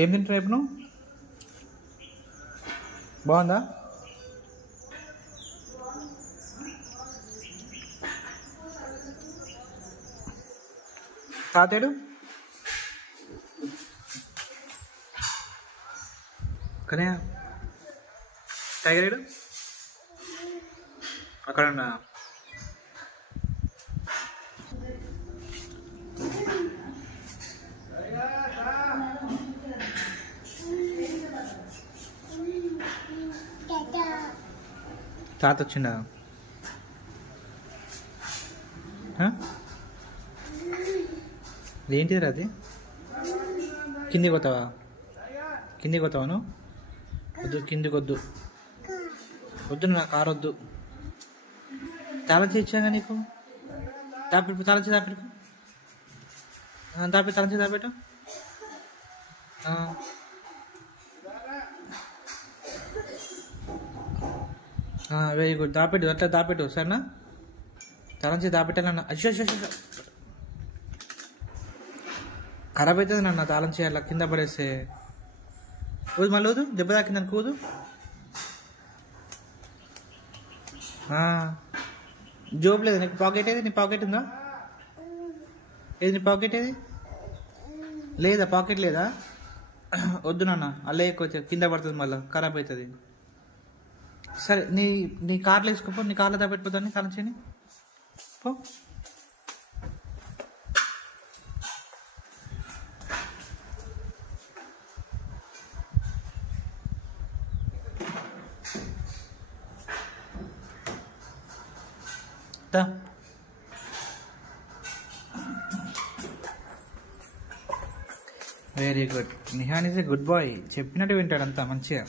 ఏం తింటారు రేపు నువ్వు? బాగుందా? తాతేడు కనే టైగర్ ఏడు అక్కడ ఉన్నా. తాత వచ్చిండా? ఏంటిది అది? కిందికి పోతావా? కిందికి పోతావా నువ్వు? వద్దు, కిందికి వద్దు, వద్దు, నా కారు వద్దు. తాళం ఇచ్చాగా నీకు. దాపెట్టు, తాళం దాపెట్టు, దాపెట్టు, తాళం దాపెట్టు. Very good. దాపెట్టు, అట్లా దాపెట్టు, సరేనా? తాళం దాపెట్టాలన్నా. అయ్యో అయ్యో అయ్యో, ఖరాబ్ అవుతుంది నన్ను తాళం చేయాల కింద పడేస్తే. రోజు మళ్ళీ వద్దు, దెబ్బ తాకిందని కూదు. జోబు లేదు నీకు? పాకెట్ ఏది? నీ పాకెట్ ఉందా? ఏది నీ పాకెట్ ఏది? లేదా? పాకెట్ లేదా? వద్దు నాన్న, అల్లే ఎక్కువ కింద పడుతుంది, మళ్ళీ ఖరాబ్ అవుతుంది. సరే, నీ కార్లో వేసుకోపో. నీ కార్లో దాపెట్టిపోతాను తాళం చేయని పో. Very good. Nihan is a good boy. చెప్పినట్టు వింటాడు అంతా మంచిగా.